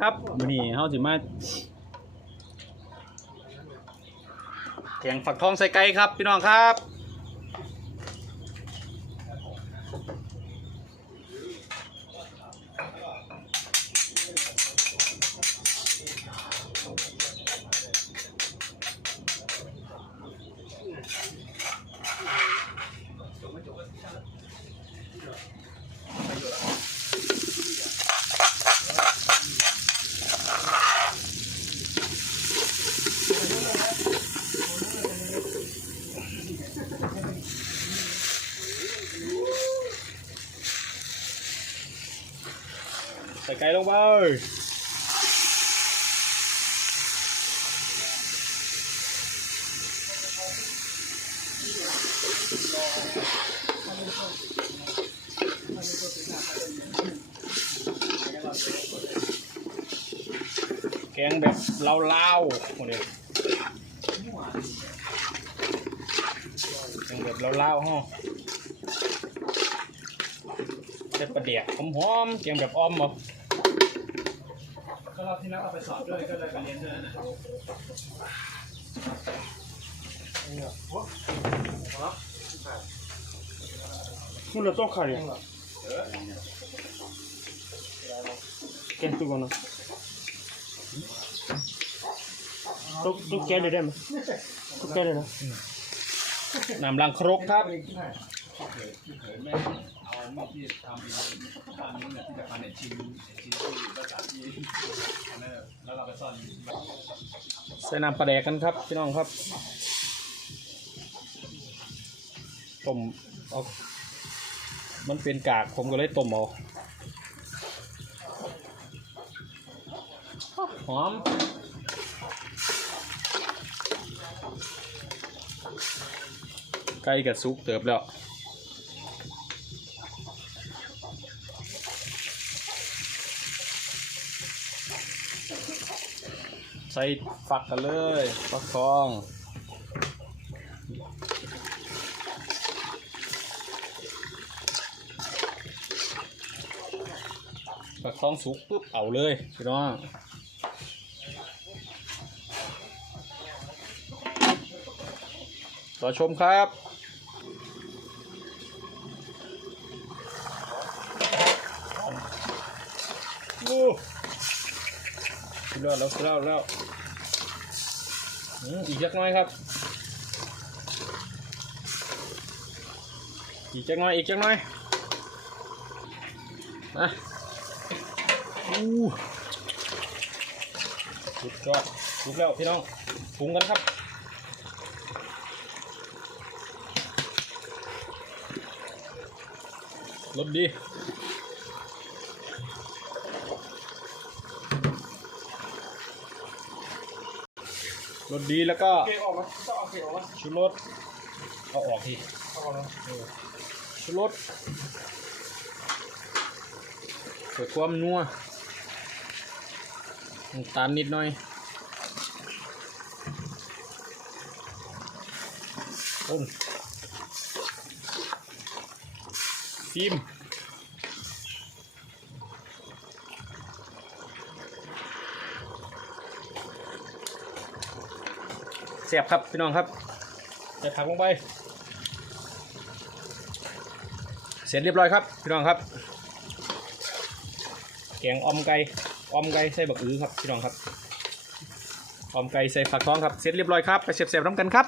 ครับมื้อนี้เฮาสิมาแกงฝักทองใส่ไก่ครับ พี่น้องครับ ใส่ไก่ลงไปแกงแบบลาวๆหมดเลยแกงแบบลาวๆฮะเจ็ดประเดียกหอมๆแกงแบบอ้อมบ่ ก็รอบที่แล้วเอาไปสอบด้วยก็เลยไปเรียนด้วยนะครับもうだと帰るやん。検討後の。ตุ๊กตุ๊กแกเลยได้ไหมตุ๊กแกเลยนะน้ำลังครกครับ เอาหม้อที่ทำเป็นทำนู้นเนี่ยที่จะทำเนี่ยชิมชิมที่ภาษาที่อันนั้นแล้วเราไปซ่อนใส่น้ำปลาแดกกันครับพี่น้องครับต้มเอามันเป็นกากผมก็เลยต้มเอาหอมไก่กับซุกเติบแล้ว ส่ฝักกันเลยฟักทอง ฝักทองสุกปุ๊บเอาเลยพี่น้องรอชมครับ โอ้ สุดยอดแล้วสุดยอดแล้วอีกจักน้อยครับ อีกจักน้อยอีกจักน้อยนะอู้สุดยอดสุกแล้วพี่น้องปรุงกันครับรสดี รสดีแล้วก็ ke o ma ta o ke o ma ชูรสเอาออกที o ma ชูรสเพื่อความนัวน้ำตาลนิดหน่อยต้นฟิล์ม เสียบครับพี่น้องครับใส่ผักลงไปเสร็จเรียบร้อยครับพี่น้องครับแกงออมไก่ออมไก่ใส่บักอื้อครับพี่น้องครับออมไก่ใส่ผักท้องครับเสร็จเรียบร้อยครับไปเสียบๆน้ำกันครับ